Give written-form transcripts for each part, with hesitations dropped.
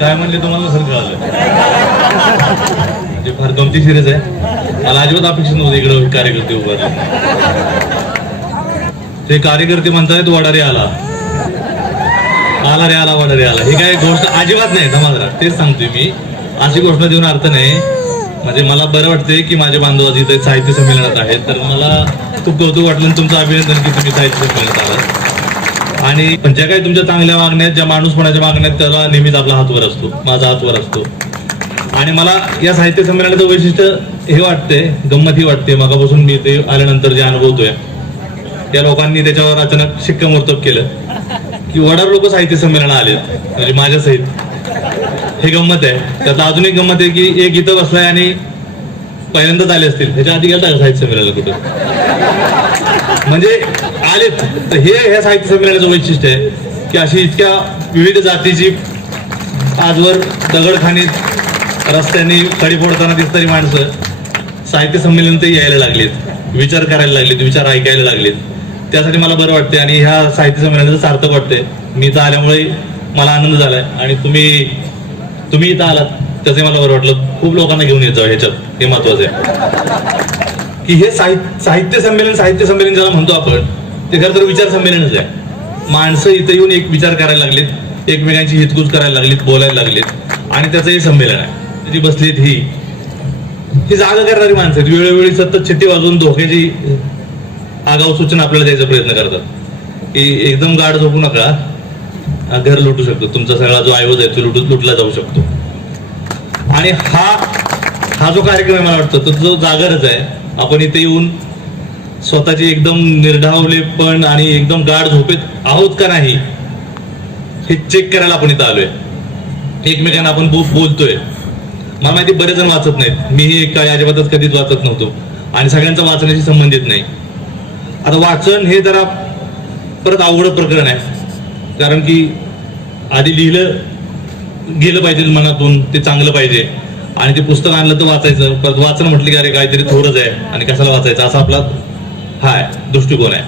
काय म्हणले तुम्हाला सर कळालं. म्हणजे फार गमतीशीरच आहे. मला अजिबात अपेक्षित नव्हतं इकडे कार्यकर्ते उभारले. ते कार्यकर्ते म्हणतायत वडारे आला रे आला वडारे आला. ही काय गोष्ट अजिबात नाही समाजात. तेच सांगतोय मी. अशी घोषणा देऊन अर्थ नाही. म्हणजे मला बरं वाटतंय की माझे बांधव आज इथे साहित्य संमेलनात आहेत. तर मला खूप कौतुक वाटलं आणि तुमचं अभिनंदन की तुम्ही साहित्य संमेलनात आलात. आणि ज्या काही तुमच्या चांगल्या मागण्या आहेत, ज्या माणूसपणाच्या मागण्या आहेत, त्याला नेहमीच आपला हातवर असतो, माझा हातवर असतो. आणि मला या साहित्य संमेलनाचं वैशिष्ट्य हे वाटतंय, गंमत ही वाटते. मगापासून मी ते आल्यानंतर जे अनुभवतोय, त्या लोकांनी त्याच्यावर अचानक शिक्कामोर्तब केलं की वडार लोक साहित्य संमेलन आलेत, म्हणजे माझ्या सहित. हे गंमत आहे. त्यात अजून एक गंमत आहे की एक इथं बसलाय आणि पहिल्यांदाच आले असतील. ह्याच्या आधी गेलता का साहित्य संमेलनाला कुठं? म्हणजे आलेत. तर हे ह्या साहित्य संमेलनाचं वैशिष्ट्य आहे की अशी इतक्या विविध जातीची आजवर दगडखानीत रस्त्यांनी खडी फोडताना दिसणारी माणसं साहित्य संमेलनात यायला लागलीत, विचार करायला लागलेत, विचार ऐकायला लागलेत. त्यासाठी मला बरं वाटते आणि ह्या साहित्य संमेलनाचं सार्थक वाटतंय. मी इथं आल्यामुळे मला आनंद झालाय आणि तुम्ही इथं आलात त्याचे मला बरं वाटलं. खूप लोकांना घेऊन येत जावं ह्याच्यात, हे महत्वाचं आहे की हे साहित्य संमेलन ज्याला म्हणतो आपण, ते खरं तर विचार संमेलनच आहे. माणसं इथं येऊन एक विचार करायला लागलेत, एकमेकांची हितगुज करायला लागलीत, बोलायला लागलीत आणि त्याचं हे संमेलन आहे. जी बसलीत ही जागा करणारी माणसं आहेत. वेळोवेळी सतत शिट्टी वाजवून धोक्याची आगाऊ सूचना आपल्याला द्यायचा प्रयत्न करतात की एकदम गाढ झोपू नका, घर लुटू शकतो, तुमचा सगळा जो ऐवज आहे तो लुटला जाऊ शकतो. आणि हा जो कार्यक्रम आहे मला वाटतं तो जो जागरच आहे. आपण इथे येऊन स्वतःची एकदम निर्ढावलेपण आणि एकदम गाढ झोपेत आहोत का नाही हे चेक करायला आपण इथं आलोय. एकमेकांना आपण बोलतोय. मला माहिती बरेच जण वाचत नाहीत. मीही काय अजिबातच कधीच वाचत नव्हतो आणि सगळ्यांचा वाचण्याशी संबंधित नाही. आता वाचन हे जरा परत अवघड प्रकरण आहे, कारण की आधी लिहिलं गेलं पाहिजे मनातून, ते चांगलं पाहिजे आणि ते पुस्तक आणलं तर वाचायचं. परत वाचणं म्हटलं की अरे काहीतरी थोडंच आहे आणि कशाला वाचायचं, असा आपला दृष्टिकोन आहे.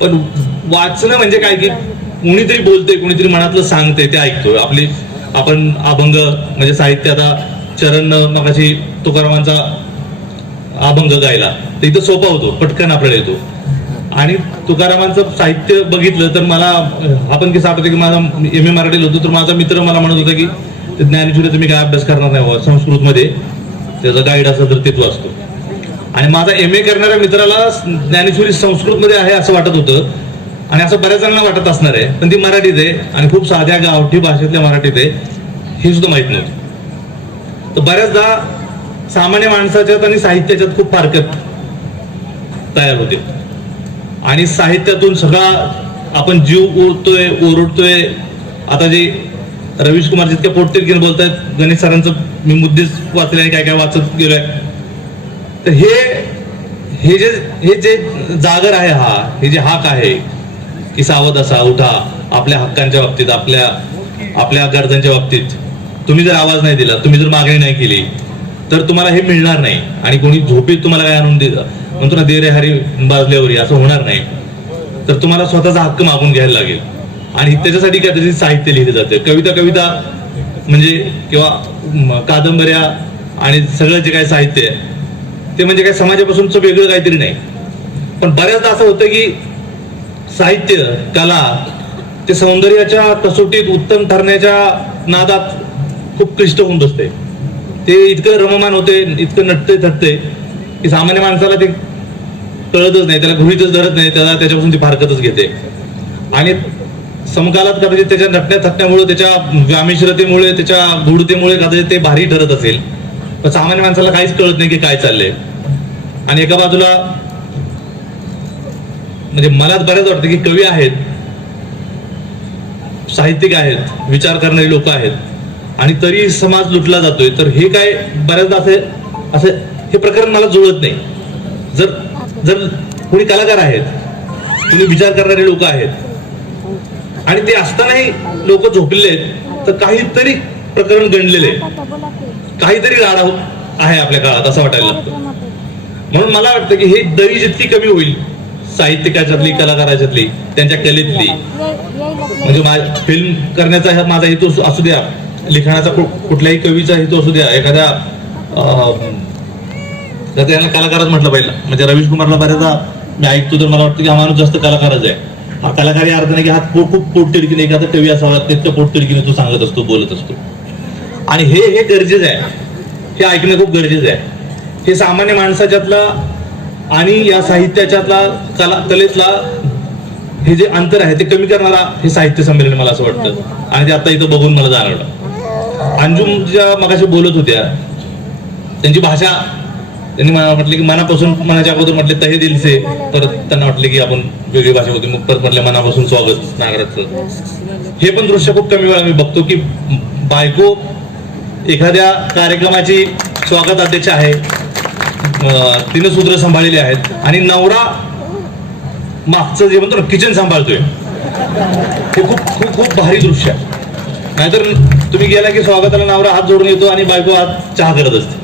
पण वाचणं म्हणजे काय की कोणीतरी बोलतंय, कोणीतरी मनातलं सांगतंय, ते ऐकतोय. आपण अभंग म्हणजे साहित्य, आता चरण मगाशी तुकारामांचा अभंग गायला तर इथं सोपा होतो, पटकन आपल्याला येतो. आणि तुकारामांचं साहित्य बघितलं तर मला आपण किस्सा आठवतो की माझा MA मराठीला होतो तर माझा मित्र मला म्हणत होता की ज्ञानेश्वरी तुम्ही काय अभ्यास करणार नाही, संस्कृत मध्ये त्याचा गाईड असं तर तेच वाचतो. आणि माझा MA करणाऱ्या मित्राला ज्ञानेश्वरी संस्कृत मध्ये आहे असं वाटत होतं आणि असं बऱ्याच जणांना वाटत असणार आहे, पण ती मराठीत आहे आणि खूप साध्या गावठी भाषेतल्या मराठीत आहे हे सुद्धा माहित नव्हतं. तर बऱ्याचदा सामान्य माणसाच्यात आणि साहित्याच्यात खूप फारकत तयार होते आणि साहित्यातून सगळा आपण जीव ओरडतोय. आता जे रवीश कुमार जितक्या पोटतिरकीने बोलतायत, गणेश सरांचं मी मुद्देच वाचले आणि काय काय वाचत गेलोय. तर हे जे जागर आहे, हे जे हाक आहे की सावध असा, उठा, आपल्या हक्कांच्या बाबतीत, आपल्या गरजांच्या बाबतीत तुम्ही जर आवाज नाही दिला, तुम्ही जर मागणी नाही केली तर तुम्हाला हे मिळणार नाही. आणि कोणी झोपेत तुम्हाला काय आणून म्हणतो ना, दे रे हरी बाजल्यावरी, असं होणार नाही. तर तुम्हाला स्वतःचा हक्क मागून घ्यायला लागेल. आणि त्याच्यासाठी काय त्याची साहित्य लिहिले जाते. कविता म्हणजे किंवा कादंबऱ्या आणि सगळं जे काही साहित्य आहे ते म्हणजे काय समाजापासूनच वेगळं काहीतरी नाही. पण बऱ्याचदा असं होतं की साहित्य, कला ते सौंदर्याच्या कसोटीत उत्तम ठरण्याच्या नादात खूप क्लिष्ट होऊन बसते. ते इतकं रममान होते, इतकं नटते थटते की सामान्य माणसाला ते कळतच नाही, त्याला गृहीतच धरत नाही, त्याच्यापासून ती फारकतच घेते. आणि समकालात कदाचित त्याच्या नटण्या थटण्यामुळे, त्याच्या व्यामिश्रतेमुळे, त्याच्या गूढतेमुळे कदाचित ते भारी ठरत असेल, पण सामान्य माणसाला काहीच कळत नाही की काय चाललंय. आणि एका बाजूला म्हणजे मलाच बऱ्याच वाटतं की कवी आहेत, साहित्यिक आहेत, विचार करणारी लोक आहेत आणि तरी समाज लुटला जातोय. तर हे काय बऱ्याचदा असं हे प्रकरण मला जुळत नाही. जर कोणी कलाकार आहेत, कोणी विचार करणारे लोक आहेत आणि ते असतानाही लोक झोपलेले आहेत, तर काहीतरी प्रकरण गणलेले, काहीतरी गाडा आहे आपल्या काळात असं वाटायला लागतं. म्हणून मला वाटतं की हे दरी जितकी कमी होईल साहित्यिकाच्यातली, कलाकाराच्यातली, त्यांच्या कलेतली, म्हणजे फिल्म करण्याचा माझा हेतू असू द्या, लिखाणाचा कुठल्याही कवीचा हेतू असू द्या, एखाद्या त्याला कलाकारच म्हटलं पाहिजे. म्हणजे रवीश कुमारला बऱ्याचदा मी ऐकतो तर मला वाटतं की हा माणूस जास्त कलाकारच आहे. हा कलाकारी अर्थ नाही की हा खूप पोटतिडकीने एखादा कवी असावा, तितकं पोटतिडकीने तो सांगत असतो, बोलत असतो. आणि हे गरजेचं आहे, हे ऐकणं खूप गरजेचं आहे. हे सामान्य माणसाच्यातला आणि या साहित्याच्यातला कलेतला हे जे अंतर आहे ते कमी करणारा हे साहित्य संमेलन मला असं वाटतं. आणि ते आता इथं बघून मला जाणवलं. अंजुम ज्या मगाशी बोलत होत्या त्यांची भाषा, त्यांनी मला म्हटले की मनापासून, मनाच्या अगोदर म्हटले तहे दिल से, परत त्यांना वाटले की आपण वेगळी भाषा होती, मग परत म्हटलं मनापासून स्वागत नागराचं. हे पण दृश्य खूप कमी वेळा मी बघतो की बायको एखाद्या कार्यक्रमाची स्वागत अध्यक्ष आहे, तिने सूत्र सांभाळलेली आहेत, आणि नवरा मागचं जे म्हणतो ना किचन सांभाळतोय. हे खूप खूप खूप भारी दृश्य आहे. नाहीतर तुम्ही गेला की स्वागताला नवरा हात जोडून येतो आणि बायको हात चहा करत असते.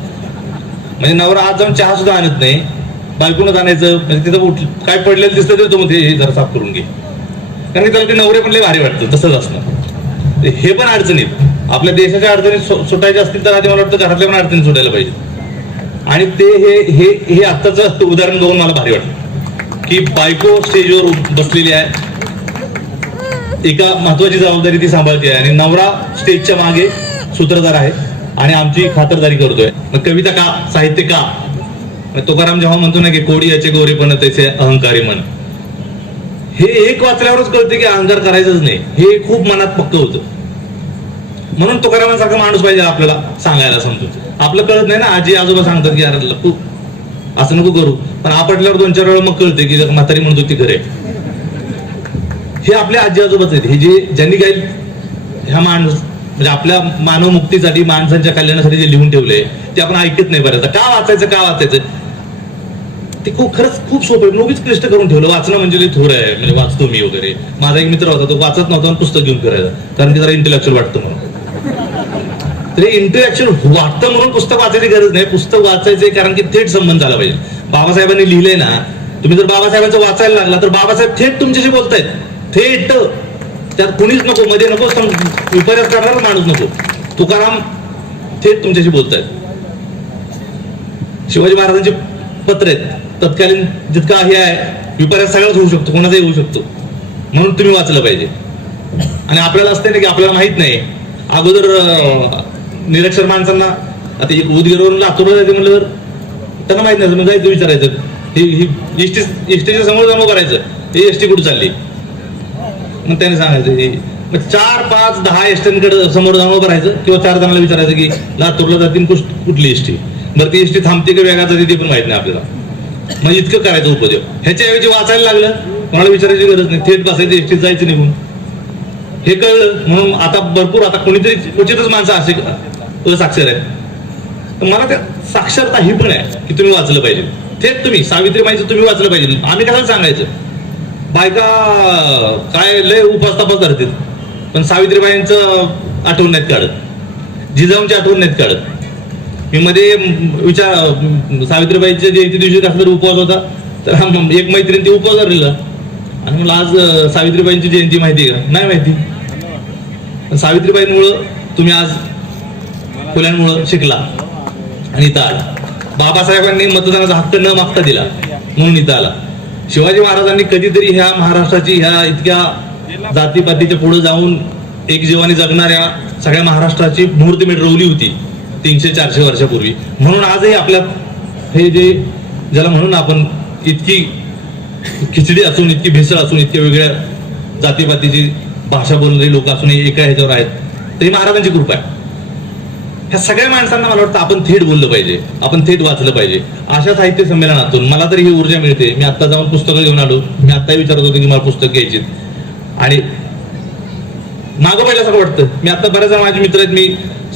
म्हणजे नवरा हात जाऊन चहा सुद्धा आणत नाही, बायकोनच आणायचं. म्हणजे तिथं काय पडलेलं दिसतं तर तो म्हणते हे जरा साफ करून घे, कारण की त्याला ते नवरे पण लय भारी वाटतं. तसंच असणं हे पण अडचणीत, आपल्या देशाच्या अडचणी सुटायच्या असतील तर आधी मला वाटतं घरातल्या पण अडचणी सुटायला पाहिजे. आणि ते हे आत्ताचं उदाहरण बघून मला भारी वाटतं की बायको स्टेजवर बसलेली आहे, एका महत्वाची जबाबदारी ती सांभाळते आणि नवरा स्टेजच्या मागे सूत्रधार आहे आणि आमची खातरदारी करतोय. मग कविता का, साहित्य का? तुकाराम जेव्हा म्हणतो ना की कोडी याचे गोरेपण त्याचे अहंकारी मन, हे एक वाचल्यावरच कळते की अहंकार करायचंच नाही, हे खूप मनात पक्क होतं. म्हणून तुकारामांसारखा माणूस पाहिजे आपल्याला सांगायला, समजून. आपलं कळत नाही ना, आजी आजोबा सांगतात की यार तू असं नको करू, पण आपटल्यावर 2-4 वेळा मग कळते की म्हातारी म्हणतो ती खरे. हे आपल्या आजी आजोबाच आहेत, हे ज्यांनी काही ह्या माणूस म्हणजे आपल्या मानव मुक्तीसाठी, माणसांच्या कल्याणासाठी जे लिहून ठेवलंय ते आपण ऐकत नाही बऱ्याचदा. का वाचायचं ते खरंच खूप सोपं आहे, नोबीच क्लिष्ट करून ठेवलं. वाचणं म्हणजे थोडं आहे, म्हणजे वाचतो मी वगैरे. माझा एक मित्र होता, तो वाचत नव्हता आणि पुस्तक घेऊन फिरायचा, कारण की जरा इंटेलेक्च्युअल वाटतं म्हणून. तर इंटेलेक्च्युअल वाटतं म्हणून पुस्तक वाचायची गरज नाही, पुस्तक वाचायचे कारण की थेट संबंध झाला पाहिजे. बाबासाहेबांनी लिहिलंय ना, तुम्ही जर बाबासाहेबांचं वाचायला लागला तर बाबासाहेब थेट तुमच्याशी बोलतायत, थेट. त्यात कुणीच नको, मध्ये नको, विपर्यास करणारा माणूस नको. तुकाराम थेट तुमच्याशी बोलतायत. शिवाजी महाराजांचे पत्र आहेत, तत्कालीन जितका हे आहे विपर्यास सगळंच होऊ शकतो, कोणाचाही होऊ शकतो, म्हणून तुम्ही वाचलं पाहिजे. आणि आपल्याला असते ना की आपल्याला माहित नाही, अगोदर निरक्षर माणसांना, आता एक उदगीरवरून लातूरला जायचं म्हणलं तर त्यांना माहित नाही, जायचं विचारायचं, ही एसटीच्या समोर जाऊन करायचं, ही एसटी कुठे चालली, मग त्याने सांगायचं. मग 4, 5, 10 एसटींकडे समोर जाऊन उभं राहायचं, किंवा 4 जणांना विचारायचं की लातूरला जातील कुठली एसटी, बरं ती एसटी थांबते की वेगळा जाते ते पण माहित नाही आपल्याला. म्हणजे इतकं करायचं उपद्योग. ह्याच्याऐवजी वाचायला लागलं, कोणाला विचारायची गरज नाही, थेट बसायचं, एसटीत जायचं निघून. हे कळलं म्हणून आता भरपूर, आता कोणीतरी क्वचितच माणसं असे साक्षर आहेत. तर मला त्या साक्षरता ही पण आहे की तुम्ही वाचलं पाहिजे. थेट तुम्ही सावित्रीबाईंचं तुम्ही वाचलं पाहिजे. आम्ही कशाला सांगायचं, बायका काय लय उपास तपास धरतील, पण सावित्रीबाईंचं आठवण नाहीत काढत, जिजाऊंची आठवण नाहीत काढत. मी मध्ये सावित्रीबाईंच्या जयंती दिवशी कसला तरी उपवास होता, तर एक मैत्रीण ती उपवास धरलेला, आणि मला आज सावित्रीबाईंची जयंती माहिती आहे का? नाही माहिती. सावित्रीबाईंमुळं तुम्ही आज फुल्यांमुळं शिकला आणि इथं आला. बाबासाहेबांनी मतदानाचा हक्क न मागता दिला म्हणून इथं आला. शिवाजी महाराजांनी कधीतरी ह्या महाराष्ट्राची, ह्या इतक्या जातीपातीच्या पुढे जाऊन एक जीवाने जगणाऱ्या सगळ्या महाराष्ट्राची मुहूर्तमेढ रोवली होती 300-400 वर्षापूर्वी. म्हणून आजही आपल्या हे जे ज्याला म्हणून आपण इतकी खिचडी असून, इतकी भेसळ असून, इतक्या वेगळ्या जातीपातीची भाषा बोलणारी लोक असून एका ह्याच्यावर आहेत, तरी महाराजांची कृपा आहे. ह्या सगळ्या माणसांना मला वाटतं आपण थेट बोललं पाहिजे, आपण थेट वाचलं पाहिजे. अशा साहित्य संमेलनातून मला तरी ही ऊर्जा मिळते. मी आता जाऊन पुस्तकं घेऊन आलो, मी आत्ताही विचारत होतो की मला पुस्तक घ्यायची, आणि मागं पहिल्यासारखं वाटतं. मी आता बऱ्याच जण माझे मित्र आहेत, मी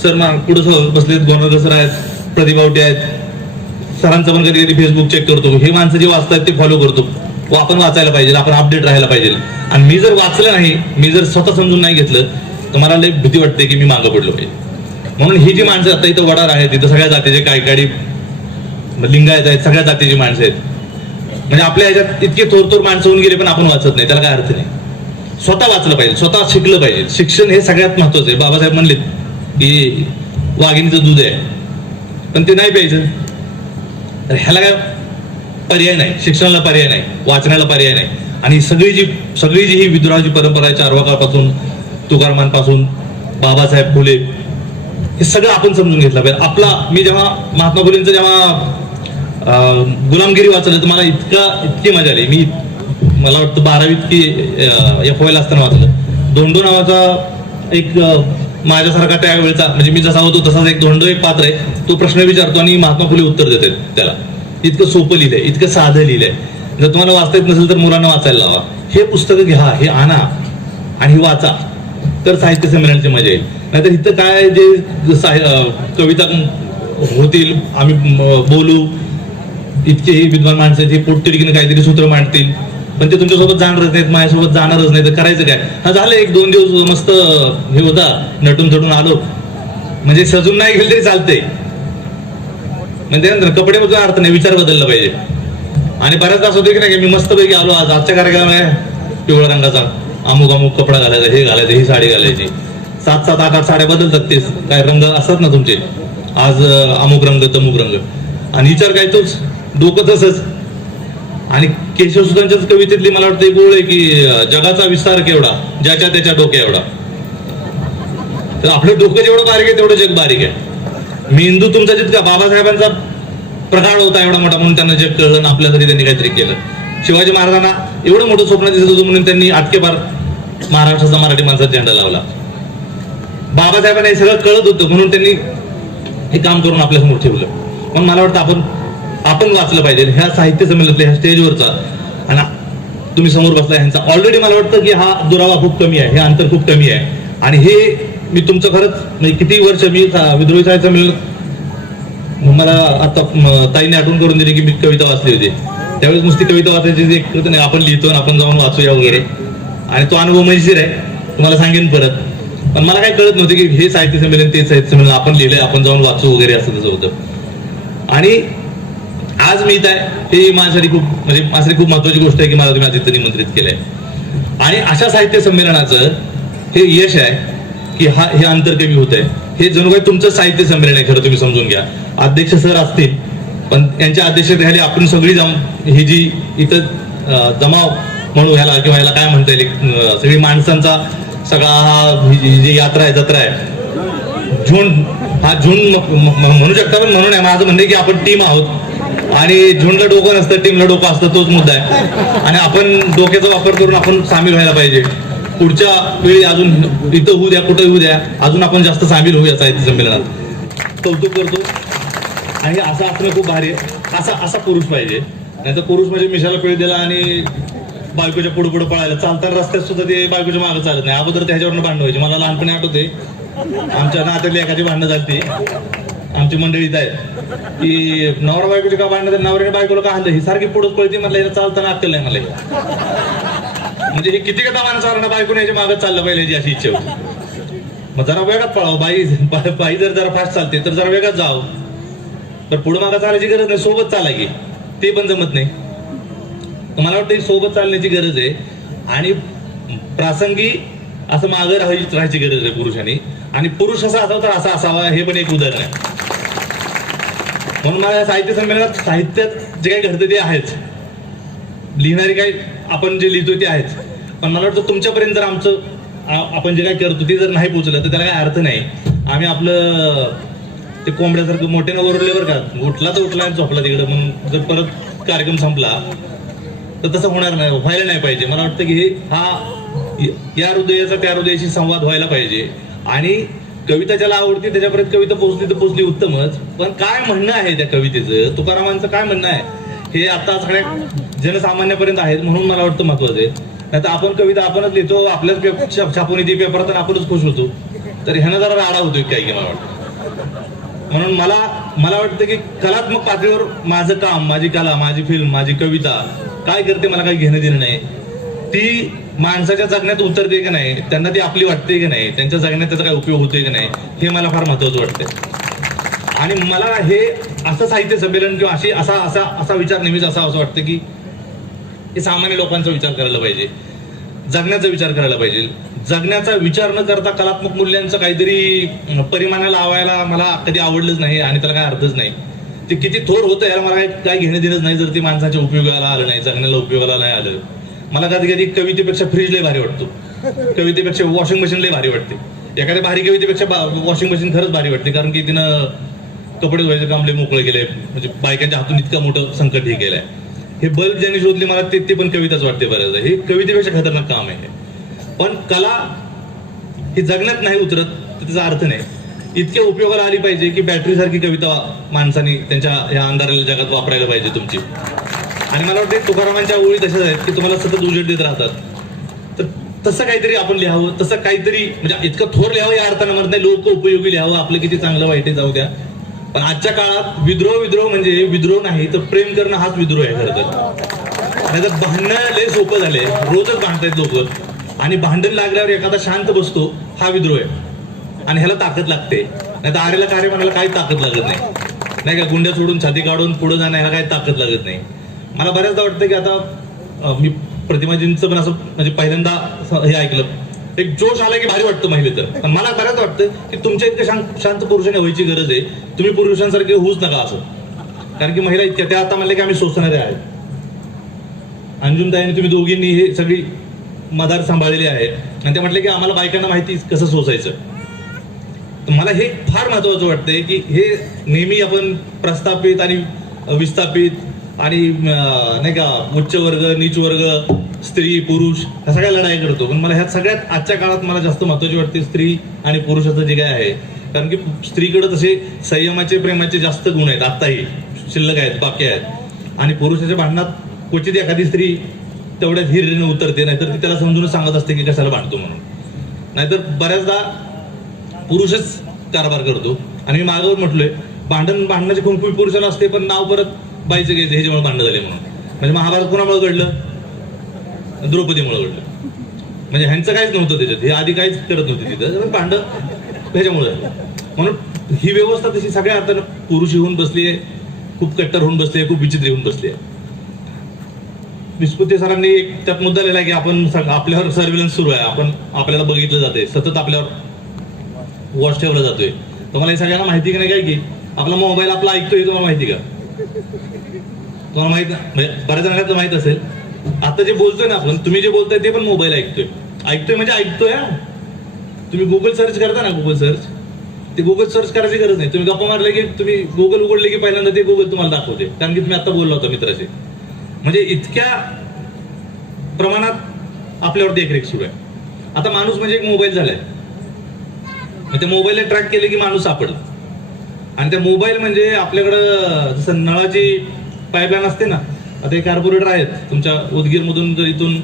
सर पुढे बसलेत, गोंधळ सर आहेत, प्रतिभावटे आहेत, सरांचं पण कधी कधी फेसबुक चेक करतो. हे माणसं जे वाचतात ते फॉलो करतो. आपण वाचायला पाहिजे, आपण अपडेट राहायला पाहिजे. आणि मी जर वाचलं नाही, मी जर स्वतः समजून नाही घेतलं तर मला लई भीती वाटते की मी मागं पडलो पाहिजे. म्हणून ही जी माणसं आता इथं वडार आहेत, इथं सगळ्या जातीचे, कायकाडी लिंगायत आहेत, सगळ्या जातीची माणसं आहेत. म्हणजे आपल्या ह्याच्यात इतके थोर माणसं होऊन गेले पण आपण वाचत नाही, त्याला काय अर्थ नाही. स्वतः वाचलं पाहिजे, स्वतः शिकलं पाहिजे. शिक्षण हे सगळ्यात महत्वाचं आहे. बाबासाहेब म्हणलेत की वाघिणीचं दूध आहे, पण ते नाही प्यायचं. तर ह्याला काय पर्याय नाही, शिक्षणाला पर्याय नाही, वाचनाला पर्याय नाही. आणि सगळी जी ही विद्रोहाची परंपरा आहे, चार्वाकापासून तुकारामांपासून बाबासाहेब फुले, हे सगळं आपण समजून घेतलं पाहिजे. मी जेव्हा महात्मा फुलेंचं जेव्हा गुलामगिरी वाचलं तर मला इतकी मजा आली. मला वाटतं 12वीत की FOL असताना वाचलं. धोंडो नावाचा एक माझ्यासारखा त्यावेळेचा, म्हणजे मी जसा होतो तसाच एक धोंडो एक पात्र आहे. तो प्रश्न विचारतो आणि महात्मा फुले उत्तर देतात त्याला. इतकं सोपं लिहिलंय, इतकं साधं लिहिलंय. जर तुम्हाला वाचता येत नसेल तर मुलांना वाचायला लावा. हे पुस्तकं घ्या, हे आणा आणि हे वाचा, तर साहित्य संमेलनाची मजा येईल. नाहीतर इथं काय जे कविता होतील, आम्ही बोलू, इतके ही विद्वान माणसाची पोटतिडकीने काहीतरी सूत्र मांडतील, पण ते तुमच्यासोबत जाणारच नाहीत, माझ्यासोबत जाणारच नाही, तर करायचं काय? हा झालं 1-2 दिवस मस्त हे होता, नटून थटून आलो, म्हणजे सजून नाही गेलं तरी चालतंय. म्हणजे कपडे बदलून अर्थ नाही, विचार बदलला पाहिजे. आणि बऱ्याचदा असं होतं की नाही, मी मस्तपैकी आलो, आजच्या कार्यक्रम आहे पिवळ्या रंगाचा, अमुक कपडा घालायचा, हे घालायचं, ही साडी घालायची. 7-7, 8-8 साड्या बदलतात, ते काय रंग असतात ना तुमचे, आज अमुक रंग तमुक रंग, आणि विचार काय तोच, डोकं तसंच. आणि केशवसुतांच्याच कवितेतली मला वाटतं एक ओळ आहे की जगाचा विस्तार केवढा, ज्याच्या त्याच्या डोक्या एवढा. तर आपलं डोकं जेवढं बारीक आहे तेवढं जग बारीक आहे. मेंदू तुमचा जितका, बाबासाहेबांचा प्रगाढ होता एवढा मोठा म्हणून त्यांना जग कळलं ना आपल्यासाठी त्यांनी काहीतरी केलं. शिवाजी महाराजांना एवढं मोठं स्वप्न दिसत होतं म्हणून त्यांनी आटकेपार महाराष्ट्राचा मराठी माणसाचा झेंडा लावला. बाबासाहेबांना हे सगळं कळत होतं म्हणून त्यांनी हे काम करून आपल्यासमोर ठेवलं. पण मला वाटतं आपण वाचलं पाहिजे ह्या साहित्य संमेलनातल्या ह्या स्टेजवरचा. आणि तुम्ही समोर बसला ह्यांचा ऑलरेडी मला वाटतं की हा दुरावा खूप कमी आहे, हे अंतर खूप कमी आहे. आणि हे मी तुमचं खरंच म्हणजे किती वर्ष मी विद्रोही साहित्य संमेलन, मला आता ताईने आठवण करून दिली की मी कविता वाचली होती. त्यावेळेस नुसती कविता वाचायची एक नाही, आपण लिहितो आणि आपण जाऊन वाचूया वगैरे, आणि तो अनुभव मजेशीर आहे, तुम्हाला सांगेन परत. पण मला काय कळत नव्हतं की हे साहित्य संमेलन ते साहित्य संमेलन आपण लिहिलंय, आपण जाऊन वाचू वगैरे असं तसं होतं. आणि आज मी इथं आहे हे माझ्यासाठी खूप महत्वाची गोष्ट आहे की मला तुम्ही आज इथं निमंत्रित केलंय. आणि अशा साहित्य संमेलनाचं हे यश आहे की हे अंतर कमी होत आहे. हे जणू काही तुमचं साहित्य संमेलन आहे, खरं तुम्ही समजून घ्या. अध्यक्ष सर असतील पण यांच्या अध्यक्षतेखाली आपण सगळी जाऊन ही जी इथं जमाव म्हणू ह्याला किंवा ह्याला काय म्हणता येईल, सगळी माणसांचा सगळा हा जी यात्रा आहे, जत्रा आहे, झुंड म्हणू शकता. पण म्हणून आहे माझं म्हणणं की आपण टीम आहोत आणि झुंडला डोकं नसतं, टीमला डोकं असतं, तोच मुद्दा आहे. आणि आपण डोक्याचा वापर करून आपण सामील व्हायला पाहिजे. पुढच्या वेळी अजून इथं होऊ द्या, कुठं होऊ द्या, अजून आपण जास्त सामील होऊया साहित्य संमेलनात. कौतुक करतो. आणि असं असणं खूप भारी आहे. असा पुरुष पाहिजे, नाही तर पुरुष म्हणजे मिशाला पेळ दिला आणि बायकोच्या पुढे पुढे पळायला, चालताना रस्त्यात सुद्धा ते बायकोच्या मागे चालत नाही. अगोदर त्याच्यावरनं भांडण व्हायची. मला लहानपणी आठवते आमच्या नात्यातली एखादी भांडणं झाली, आमची मंडळीत आहे की नवरा बायकोची का भांडणं, नवऱ्याने बायकोला का हाणलं, ही सारखी पुढेच पळते. म्हटलं हिला चालताना अक्कल नाही मला. म्हणजे हे किती का माणसावर बायकोने याच्या मागत चाललं पाहिजे याची अशी इच्छा होती. मग जरा वेगात पळावं, बाई जर जरा फास्ट चालते तर जरा वेगात जावं. तर पुढे मागं चालायची गरज नाही, सोबत चालायची, ते पण जमत नाही. मला वाटतं सोबत चालण्याची गरज आहे. आणि प्रासंगी असं मागं राहायची गरज आहे पुरुषांनी. आणि पुरुष असा असावा तर असा असावा, हे पण एक उदाहरण आहे. म्हणून मला साहित्य संमेलनात साहित्यात जे काही घडतं ते आहेच, लिहिणारी काही आपण जे लिहितो ते आहेच. पण मला वाटतं तुमच्यापर्यंत जर आपण जे काही करतो ते जर नाही पोहोचलं तर त्याला काही अर्थ नाही. आम्ही आपलं ते कोंबड्यासारखं मोठ्यानं ओरडले बरं का, उठला तर उठला आणि झोपला तिकडे, म्हणून जर परत कार्यक्रम संपला तर तसं होणार नाही, व्हायला नाही पाहिजे. मला वाटतं की या हृदयाचा त्या हृदयाशी संवाद व्हायला पाहिजे. आणि कविता ज्याला आवडते त्याच्यापर्यंत कविता पोहोचली तर पोहोचली, उत्तमच. पण काय म्हणणं आहे त्या कवितेचं, तुकारामांचं काय म्हणणं आहे, हे आता सगळ्या जनसामान्यापर्यंत आहेत. म्हणून मला वाटतं महत्वाचं आहे. नाही तर आपण कविता आपणच लिहितो, आपल्याच छापून येते पेपरात आणि आपणच खुश होतो, तर ह्यानं जरा राडा होतोय काही मला वाटतं. म्हणून मला वाटतं की कलात्मक पातळीवर माझं काम, माझी कला, माझी फिल्म, माझी कविता काय करते मला काही घेणं देणं नाही. ती माणसाच्या जगण्यात उतरते की नाही, त्यांना ती आपली वाटते की नाही, त्यांच्या जगण्यात त्याचा काय उपयोग होतोय की नाही, हे मला फार महत्वाचं वाटतंय. आणि मला हे असं साहित्य संमेलन किंवा असा विचार नेहमीच असं वाटतं की हे सामान्य लोकांचा विचार करायला पाहिजे, जगण्याचा विचार करायला पाहिजे. जगण्याचा विचार न करता कलात्मक मूल्यांचं काहीतरी परिमाणाला लावायला मला कधी आवडलंच नाही आणि त्याला काय अर्थच नाही. ते किती थोर होतं याला मला काय घेणं देणंच नाही जर ते माणसाच्या उपयोगाला आलं नाही, जगण्याला उपयोगाला नाही आलं. मला कधी कधी कवितेपेक्षा फ्रीज लय भारी वाटतो, कवितेपेक्षा वॉशिंग मशीन लय भारी वाटते. एखाद्या भारी कवितेपेक्षा वॉशिंग मशीन खरंच भारी वाटते, कारण की तिनं कपडे धुवायचे काम लय मोकळे केले, म्हणजे बायकांच्या हातून इतकं मोठं संकट हे केलंय. हे बल्ब ज्यांनी शोधले मला ते पण कविताच वाटते बऱ्याचदा. हे कवितेपेक्षा खतरनाक काम आहे. पण कला ही जगण्यात नाही उतरत तर त्याचा अर्थ नाही. इतक्या उपयोगाला आली पाहिजे की बॅटरी सारखी कविता माणसाने त्यांच्या या अंधारलेल्या जगात वापरायला पाहिजे तुमची. आणि मला वाटतं तुकारामांच्या ओळी तशाच आहेत की तुम्हाला सतत उजेड देत राहतात. तर तसं काहीतरी आपण लिहावं, तसं काहीतरी म्हणजे इतकं थोर लिहावं या अर्थानं म्हणत नाही, लोक उपयोगी लिहावं, आपलं किती चांगलं वाईट जाऊ द्या. पण आजच्या काळात विद्रोह म्हणजे विद्रोह नाही तर प्रेम करणं हाच विद्रोह आहे खरं तर. नाहीतर भांडणं लय सोपं झाले, रोजच भांडतायत लोक, आणि भांडण लागल्यावर एखादा शांत बसतो हा विद्रोह आहे. आणि ह्याला ताकद लागते, नाही तर आरेला कार्य म्हणायला काही ताकद लागत नाही का. गुंड्या सोडून छाती काढून पुढे जाणं ह्याला काही ताकद लागत नाही. मला बऱ्याचदा वाटतं की आता मी प्रतिमाजींचं पण असं म्हणजे पहिल्यांदा हे ऐकलं, एक जोश आला की भारी वाटतं महिलेचं. पण मला बऱ्याच वाटतं की तुमच्या इतकं शांत पुरुषाने व्हायची गरज आहे. तुम्ही पुरुषांसारखे होऊच नका असं, कारण की महिला इतक्या त्या आता म्हणले की आम्ही सोसणारे आहेत. अंजुमताईने तुम्ही दोघींनी हे सगळी मदार सांभाळलेली आहे आणि त्या म्हटलं की आम्हाला बायकांना माहिती कसं सोसायचं. तर मला हे फार महत्वाचं वाटतंय की हे नेहमी आपण प्रस्थापित आणि विस्थापित आणि नाही का उच्च वर्ग नीच वर्ग स्त्री पुरुष ह्या सगळ्या लढाई करतो. पण मला ह्यात सगळ्यात आजच्या काळात मला जास्त महत्वाची वाटते स्त्री आणि पुरुषाचं जे काय आहे. कारण की स्त्रीकडे तसे संयमाचे प्रेमाचे जास्त गुण आहेत, आत्ताही शिल्लक आहेत, बाकी आहेत. आणि पुरुषाच्या भांडणात क्वचित एखादी स्त्री तेवढ्याच हिरीने उतरते, नाहीतर ती त्याला समजून सांगत असते की कशाला भांडतो म्हणून. नाहीतर बऱ्याचदा पुरुषच कारभार करतो. आणि मी मागावर म्हटलोय भांडणाची खूप पुरुषाला असते, पण नाव परत बाईचं घ्यायचं ह्याच्यामुळे भांडण झाले म्हणून. म्हणजे महाभारत कोणामुळे घडलं? द्रौपदीमुळे घडलं. म्हणजे ह्यांचं काहीच नव्हतं त्याच्यात, हे आधी काहीच करत नव्हते तिथं, भांडण ह्याच्यामुळे झालं. म्हणून ही व्यवस्था तशी सगळ्या अर्थानं पुरुष येऊन बसली आहे, खूप कट्टर होऊन बसली आहे, खूप विचित्र येऊन बसली आहे. विस्पुते सरांनी एक त्यात मुद्दा लिहिला की आपण आपल्यावर सर्व्हिलन्स सुरू आहे, आपण आपल्याला बघितलं जाते, सतत आपल्यावर वॉच ठेवला जातोय. तुम्हाला हे सगळ्यांना माहिती की नाही काय की आपला मोबाईल आपला ऐकतोय, तुम्हाला माहिती का? तुम्हाला माहित म्हणजे बऱ्याच जणांना माहित असेल. आता जे बोलतोय ना आपण, तुम्ही जे बोलताय ते पण मोबाईल ऐकतोय म्हणजे ऐकतोय. तुम्ही गुगल सर्च करता ना, गुगल सर्च, ते गुगल सर्च करायची गरज नाही. तुम्ही गप्पा मारले की तुम्ही गुगल उघडले की पहिल्यांदा ते गुगल तुम्हाला दाखवते, कारण की तुम्ही आता बोलला होता मित्राशी. म्हणजे इतक्या प्रमाणात आपल्यावर देखरेख सुरू आहे. आता माणूस म्हणजे एक मोबाईल झालाय, त्या मोबाईलला ट्रॅक केले की माणूस सापडला. आणि त्या मोबाईल म्हणजे आपल्याकडं जसं नळाची पाईपलाईन असते ना, आता हे कार्पोरेटर आहेत तुमच्या उदगीर मधून, जर इथून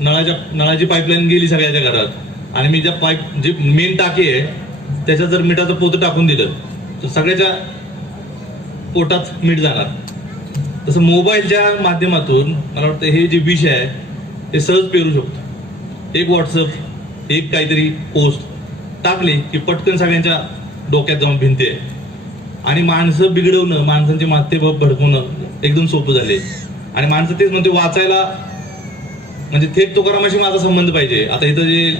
नळाची पाईपलाईन गेली सगळ्याच्या घरात आणि मी ज्या पाईप जे मेन टाकी आहे त्याच्यात जर मिठाचं पोतं टाकून दिलं तर सगळ्याच्या पोटात मीठ जाणार. तसं मोबाईलच्या माध्यमातून मला वाटतं हे जे विष आहे ते सहज पेरू शकतो. एक व्हॉट्सअप, एक काहीतरी पोस्ट टाकली की पटकन सगळ्यांच्या डोक्यात जाऊन भिंती आहे. आणि माणसं बिघडवणं, माणसांचे माथे भडकवणं एकदम सोपं झाले. आणि माणसं तेच म्हणते वाचायला, म्हणजे थेट तुकारामाशी माझा संबंध पाहिजे. आता इथं जे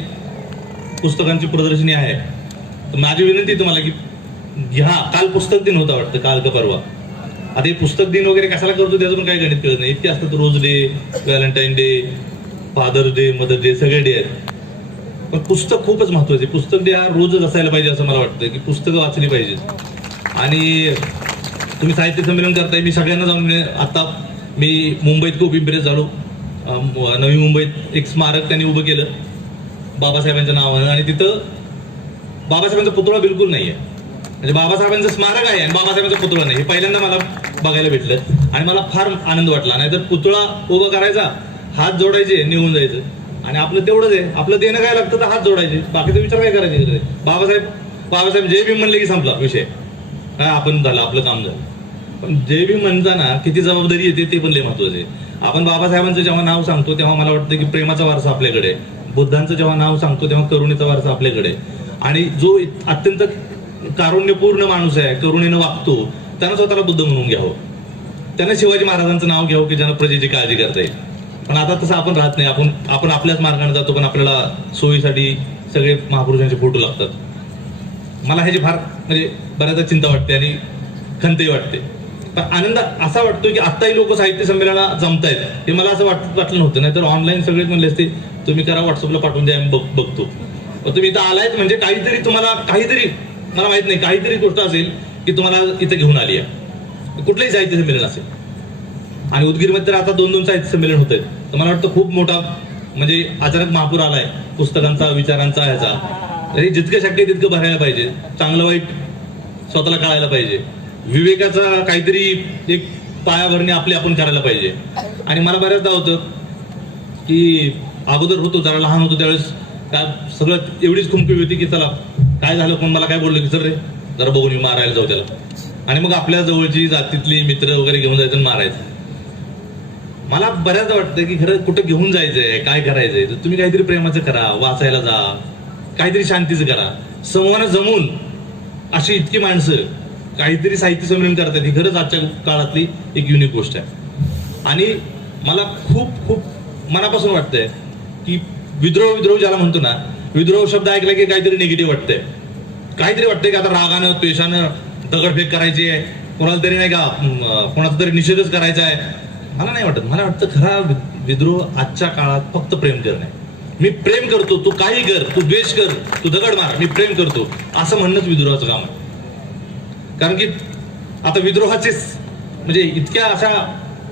पुस्तकांची प्रदर्शनी आहे, तर माझी विनंती तुम्हाला की घ्या. काल पुस्तक दिन होता वाटतं, काल का परवा. आता हे पुस्तक दिन वगैरे कशाला करतो त्यातून काही गणित कळत नाही. इतके असतात, rose day, Valentine day, Father's day, Mother day, सगळे डे आहेत. पण पुस्तक खूपच महत्वाचे. पुस्तक डे हा रोजच असायला पाहिजे असं मला वाटतं, की पुस्तकं वाचली पाहिजेत. आणि तुम्ही साहित्य संमेलन करताय, मी सगळ्यांना जाऊन, आता मी मुंबईत खूप इम्प्रेस झालो. नवी मुंबईत एक स्मारक त्यांनी उभं केलं बाबासाहेबांच्या नावानं, आणि तिथं बाबासाहेबांचा पुतळा बिलकुल नाहीये. म्हणजे बाबासाहेबांचं स्मारक आहे आणि बाबासाहेबांचा पुतळा नाही, हे पहिल्यांदा मला बघायला भेटलं आणि मला फार आनंद वाटला. नाहीतर पुतळा उभा करायचा, हात जोडायचे, निघून जायचं. आणि आपलं तेवढंच आहे, आपलं देणं काय लागतं तर हात जोडायचे, बाकीचा विचार काय करायचे. बाबासाहेब जय भीम म्हणले की संपला विषय, काय आपण झालं, आपलं काम झालं. पण जय भीम म्हणताना किती जबाबदारी येते ते पण लय महत्वाचं आहे. आपण बाबासाहेबांचं जेव्हा नाव सांगतो तेव्हा मला वाटतं की प्रेमाचा वारसा आपल्याकडे, बुद्धांचं जेव्हा नाव सांगतो तेव्हा करुणेचा वारसा आपल्याकडे. आणि जो अत्यंत कारुण्यपूर्ण माणूस आहे, करुणेनं वागतो, त्यानं स्वतःला बुद्ध म्हणून घ्यावं. त्यांना शिवाजी महाराजांचं नाव घ्यावं की ज्यांना प्रजेची काळजी करता येईल. पण आता तसं आपण राहत नाही. आपण आपल्याच मार्गाने जातो, पण आपल्याला सोयीसाठी सगळे महापुरुषांचे फोटो लागतात. मला ह्याची फार म्हणजे बऱ्याचदा चिंता वाटते आणि खंतही वाटते. पण आनंद असा वाटतो की आत्ताही लोक साहित्य संमेलनाला जमतायत, हे मला असं वाटलं नव्हतं. नाहीतर ऑनलाईन सगळेच म्हणले असते तुम्ही करा, व्हॉट्सअपला पाठवून द्या, आम्ही बघतो. पण तुम्ही इथं आलायत म्हणजे काहीतरी तुम्हाला, काहीतरी मला माहित नाही, काहीतरी गोष्ट असेल की तुम्हाला इथं घेऊन आली आहे. कुठलंही साहित्य संमेलन असेल. आणि उदगीरमध्ये तर आता 2-2 साहित्य संमेलन होत आहेत. तर मला वाटतं खूप मोठा म्हणजे अचानक महापूर आलाय पुस्तकांचा, विचारांचा, ह्याचा. तरी जितकं शक्य तितकं भरायला पाहिजे. चांगलं वाईट स्वतःला कळायला पाहिजे. विवेकाचा काहीतरी एक पायाभरणी आपली आपण करायला पाहिजे. आणि मला बऱ्याचदा होतं की अगोदर होतो, जरा लहान होतो त्यावेळेस काय सगळं एवढीच खुमखुमी होती की चला काय झालं, कोण मला काय बोललं की चल रे जरा बघून मारायला जाऊ त्याला. आणि मग आपल्या जवळची जातीतली मित्र वगैरे घेऊन जायचं आणि मारायचं. मला बऱ्याचदा वाटतं की खरं कुठं घेऊन जायचंय, काय करायचंय, तर तुम्ही काहीतरी प्रेमाचं करा, वाचायला जा, काहीतरी शांतीचं करा. समूहानं जमून अशी इतकी माणसं काहीतरी साहित्य संमेलन करतात, ही खरंच आजच्या काळातली एक युनिक गोष्ट आहे. आणि मला खूप खूप मनापासून वाटतंय की विद्रोह ज्याला म्हणतो ना, विद्रोह शब्द ऐकला की काहीतरी निगेटिव्ह वाटतंय. काहीतरी वाटतंय की आता रागानं द्वेषानं दगडफेक करायची आहे, कोणाला तरी नाही का कोणाचा तरी निषेधच करायचा आहे. मला नाही वाटत. मला वाटतं खरा विद्रोह आजच्या काळात फक्त प्रेम करणे. मी प्रेम करतो, तू काही कर, तू द्वेष कर, तू दगड मार, मी प्रेम करतो, असं म्हणणंच विद्रोहाचं काम आहे. कारण की आता विद्रोहाचे म्हणजे इतक्या अशा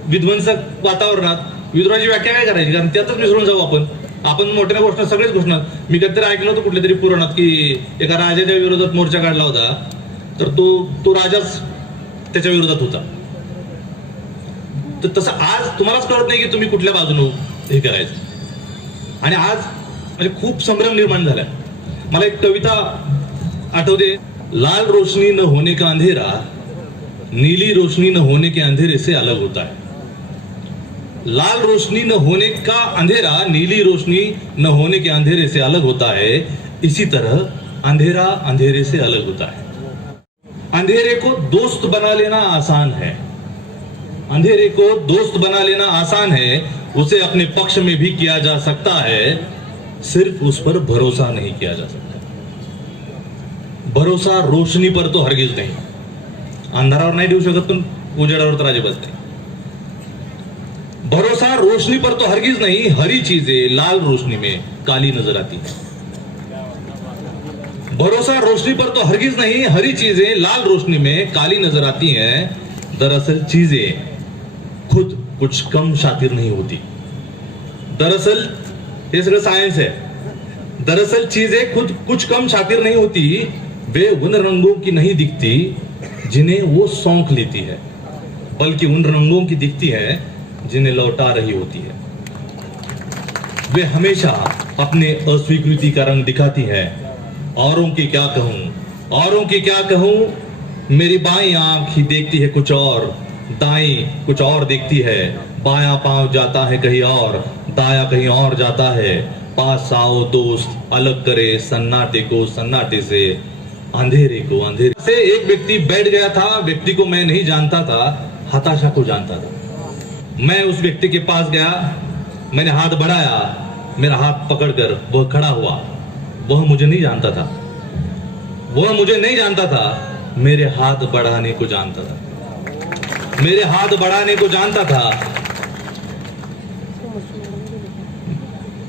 विध्वंसक वातावरणात विद्रोहाची व्याख्या काय करायची, कारण त्यातच मिसळून जाऊ आपण मोठ्या घोषणा, सगळेच घोषणा. मी कधीतरी ऐकलं होतं कुठल्या तरी पुराणात की एका राजाच्या विरोधात मोर्चा काढला होता, तर तो राजाच त्याच्या विरोधात होता. तर तसं आज तुम्हालाच कळत नाही की तुम्ही कुठल्या बाजूने हे करायचं. आणि आज म्हणजे खूप संभ्रम निर्माण झालाय. मला एक कविता आठवते, लाल रोशनी न होने का अंधेरा नीली रोशनी न होने के अंधेरे से अलग होता है. लाल रोशनी न होने का अंधेरा नीली रोशनी न होने के अंधेरे से अलग होता है. इसी तरह अंधेरा अंधेरे से अलग होता है. अंधेरे को दोस्त बना लेना आसान है. अंधेरे को दोस्त बना लेना आसान है. उसे अपने पक्ष में भी किया जा सकता है. सिर्फ उस पर भरोसा नहीं किया जा सकता. भरोसा रोशनी पर तो हरगिज नहीं. अंधारावर नाही ठेवू शकत, पण उजेडावर तर अजिबात नाही. भरोसा रोशनी पर तो हरगिज नहीं. हरी चीजें लाल रोशनी में काली नजर आती है. भरोसा रोशनी पर तो हरगिज नहीं. हरी चीजें लाल रोशनी में काली नजर आती हैं. दरअसल चीजें खुद कुछ कम शातिर नहीं होती. दरअसल हे सगळं सायन्स है. दरअसल चीजें खुद कुछ कम शातिर नहीं होती. वे उन रंगों की नहीं दिखती जिन्हें वो सौंक लेती है, बल्कि उन रंगों की दिखती है जिन्हें लौटा रही होती है. वे हमेशा अपने अस्वीकृति का रंग दिखाती है. औरों की क्या कहूं, औरों की क्या कहूं. मेरी बाईं आंख ही देखती है कुछ और, दाईं कुछ और देखती है. बायां पांव जाता है कहीं और, दाया कहीं और जाता है. पास आओ दोस्त, अलग करे सन्नाटे को सन्नाटे से, अंधेरे को अंधेरे से. एक व्यक्ति बैठ गया था. व्यक्ति को मैं नहीं जानता था, हताशा को जानता था. मैं उस व्यक्ति के पास गया, मैंने हाथ बढ़ाया, मेरा हाथ पकड़कर वह खड़ा हुआ. वह मुझे नहीं जानता था, वह मुझे नहीं जानता था, मेरे हाथ बढ़ाने को जानता था, मेरे हाथ बढ़ाने को जानता था.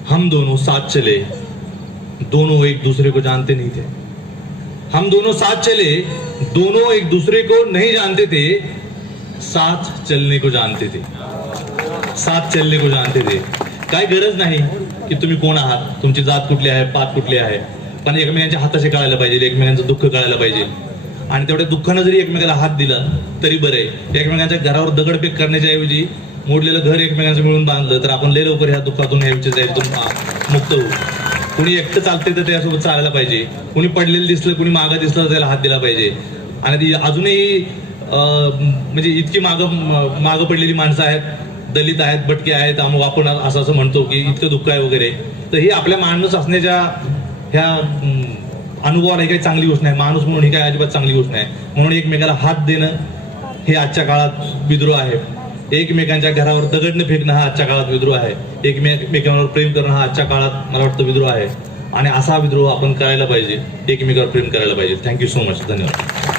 हम दोनों साथ चले, दोनों एक दूसरे को जानते नहीं थे. हम दोनों साथ चले, दोनों एक दूसरे को नहीं जानते थे. साथ चलने को जानते थे, साथ चलने को जानते थे. काय गरज नाही की तुम्ही कोण आहात, तुमची जात कुठली आहे, पात कुठली आहे, पण एकमेकांच्या हाताशी कळायला पाहिजे, एकमेकांचं दुःख कळायला पाहिजे. आणि तेवढ्या दुःखानं जरी एकमेकाला हात दिला तरी बरे. एकमेकांच्या घरावर दगडफेक करण्याच्या ऐवजी मोडलेलं घर एकमेकांचं मिळून बांधलं तर आपण लय लवकर ह्या दुःखातून, ह्या विचारातून मुक्त होऊ. कुणी एकटं चालते तर त्यासोबत चालायला पाहिजे. कुणी पडलेलं दिसलं, कुणी मागं दिसलं तर त्याला हात दिला पाहिजे. आणि ती अजूनही म्हणजे इतकी मागं पडलेली माणसं आहेत, दलित आहेत, भटके आहेत, अमुक आपण असं म्हणतो की इतकं दुःख आहे वगैरे. तर ही आपल्या माणूस असण्याच्या ह्या अनुभवाला ही काही चांगली गोष्ट नाही. माणूस म्हणून ही काही अजिबात चांगली गोष्ट नाही. म्हणून एकमेकाला हात देणं हे आजच्या काळात विद्रोह आहे. एकमेकांच्या घरावर दगड न फेकणं हा आजच्या काळात विद्रोह आहे. एकमेकांवर प्रेम करणं हा आजच्या काळात मला वाटतं विद्रोह आहे. आणि असा विद्रोह आपण करायला पाहिजे, एकमेकावर प्रेम करायला पाहिजे. Thank you so much. धन्यवाद.